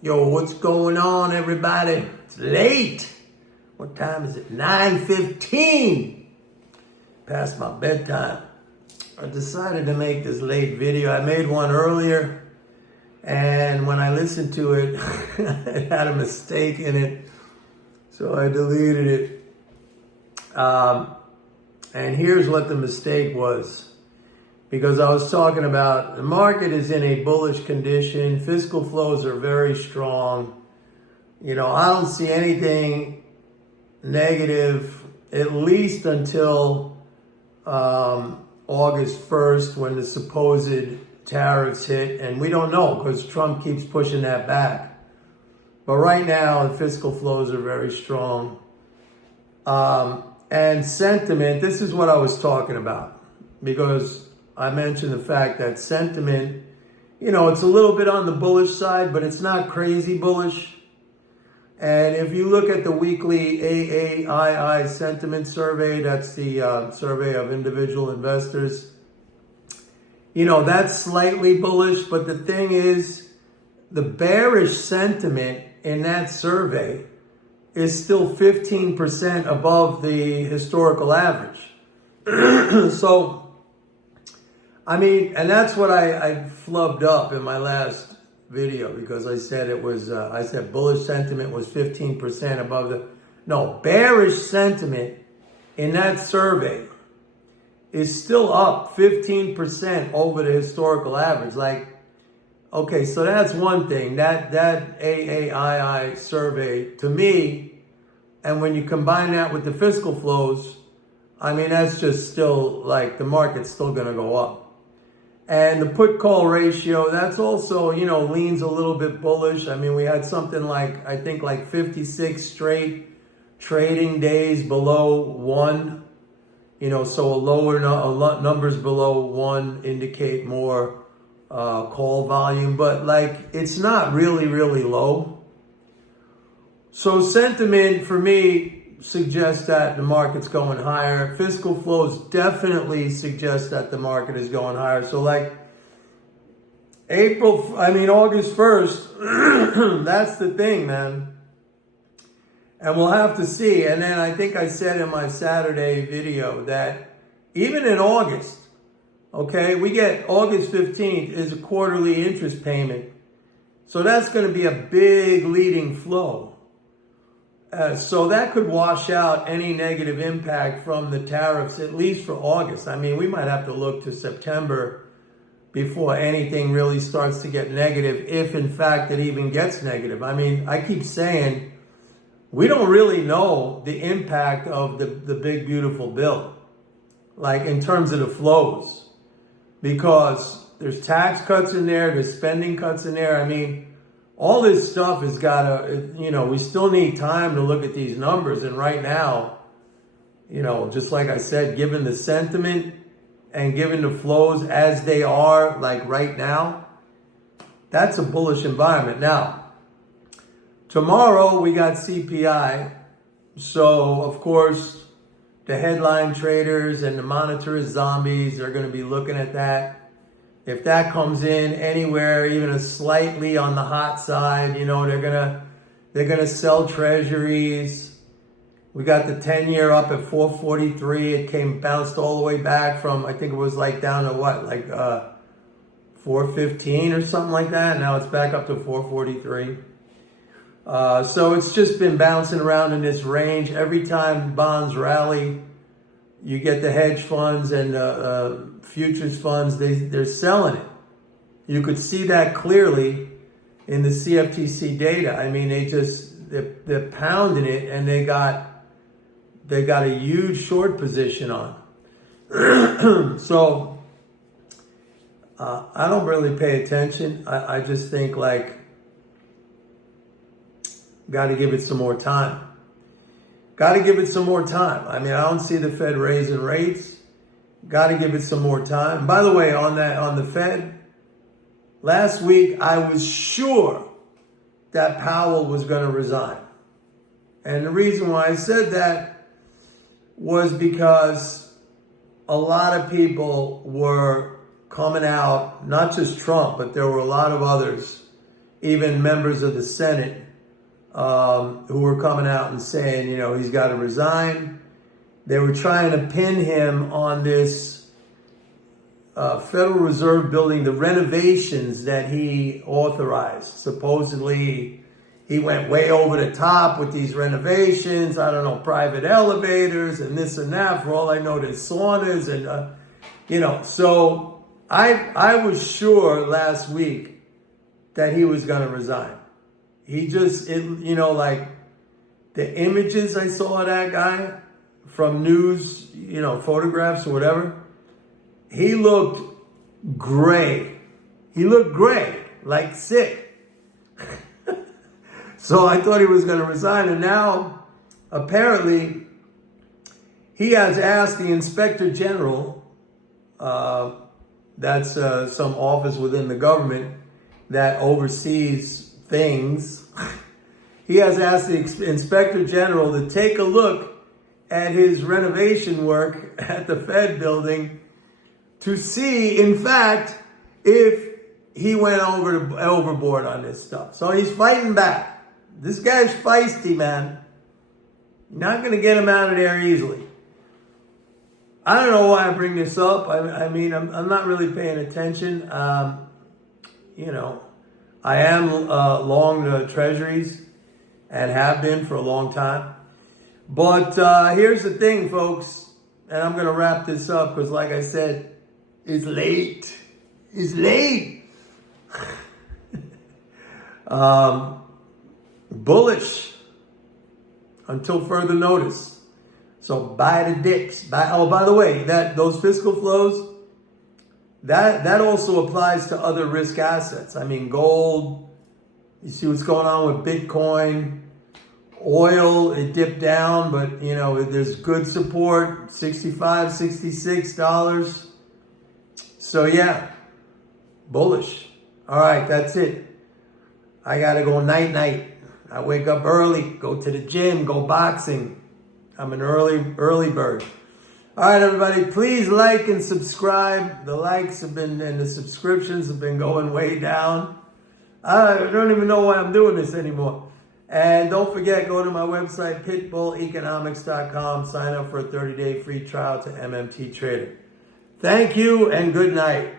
Yo, what's going on, everybody? It's late. What time is it? 9:15. Past my bedtime. I decided to make this late video. I made one earlier, and when I listened to it, it had a mistake in it, so I deleted it. And here's what the mistake was. Because I was talking about the market is in a bullish condition. Fiscal flows are very strong. I don't see anything negative, at least until August 1st when the supposed tariffs hit. And we don't know because Trump keeps pushing that back. But right now, the fiscal flows are very strong. And sentiment, this is what I was talking about. Because I mentioned the fact that sentiment, it's a little bit on the bullish side, but it's not crazy bullish. And if you look at the weekly AAII sentiment survey, that's the survey of individual investors, that's slightly bullish. But the thing is, the bearish sentiment in that survey is still 15% above the historical average. So, and that's what I flubbed up in my last video, because I said it was, I said bullish sentiment was 15% above bearish sentiment in that survey is still up 15% over the historical average. Okay, so that's one thing, that AAII survey to me, and when you combine that with the fiscal flows, that's just still the market's still going to go up. And the put-call ratio, that's also, leans a little bit bullish. We had something I think 56 straight trading days below 1. So numbers below 1 indicate more call volume. But it's not really, really low. So sentiment for me suggests that the market's going higher. Fiscal flows definitely suggest that the market is going higher. So August 1st, that's the thing, man. And we'll have to see. And then I think I said in my Saturday video that even in August, okay, we get August 15th is a quarterly interest payment. So that's going to be a big leading flow. So that could wash out any negative impact from the tariffs, at least for August. We might have to look to September before anything really starts to get negative, if in fact it even gets negative. I keep saying we don't really know the impact of the big, beautiful bill, in terms of the flows, because there's tax cuts in there, there's spending cuts in there. All this stuff has got to, we still need time to look at these numbers. And right now, just like I said, given the sentiment and given the flows as they are, right now, that's a bullish environment. Now, tomorrow we got CPI. So, of course, the headline traders and the monetarist zombies are going to be looking at that. If that comes in anywhere, even a slightly on the hot side, they're gonna sell treasuries. We got the 10-year up at 443. It bounced all the way back from, I think it was down to 415 or something like that. Now it's back up to 443. So it's just been bouncing around in this range. Every time bonds rally, you get the hedge funds and futures funds, they're selling it. You could see that clearly in the CFTC data. They're pounding it, and they got a huge short position on. So I don't really pay attention. I just think got to give it some more time. Got to give it some more time. I don't see the Fed raising rates. Got to give it some more time. By the way, on the Fed, last week I was sure that Powell was going to resign. And the reason why I said that was because a lot of people were coming out, not just Trump, but there were a lot of others, even members of the Senate who were coming out and saying, he's got to resign. They were trying to pin him on this Federal Reserve building, the renovations that he authorized. Supposedly, he went way over the top with these renovations. I don't know, private elevators and this and that. For all I know, there's saunas and, So I was sure last week that he was going to resign. He just, like the images I saw of that guy from news, photographs or whatever, he looked gray. He looked gray, like sick. So I thought he was going to resign. And now, apparently, he has asked the Inspector General, that's some office within the government that oversees things. He has asked the Inspector General to take a look at his renovation work at the Fed building to see, in fact, if he went overboard on this stuff. So he's fighting back. This guy's feisty, man. You're not going to get him out of there easily. I don't know why I bring this up. I mean, I'm not really paying attention. I am long the treasuries and have been for a long time. But here's the thing, folks, and I'm going to wrap this up because, like I said, it's late. It's late. Bullish until further notice. So buy the dips. By the way, those fiscal flows, that also applies to other risk assets. I mean, gold. You see what's going on with Bitcoin. Oil, it dipped down, but there's good support, $65, $66. So yeah, bullish. All right, that's it. I gotta go night. I wake up early, go to the gym, go boxing. I'm an early bird. All right, everybody, please like and subscribe. The likes have been and the subscriptions have been going way down. I don't even know why I'm doing this anymore. And don't forget, go to my website, pitbulleconomics.com. Sign up for a 30-day free trial to MMT Trader. Thank you and good night.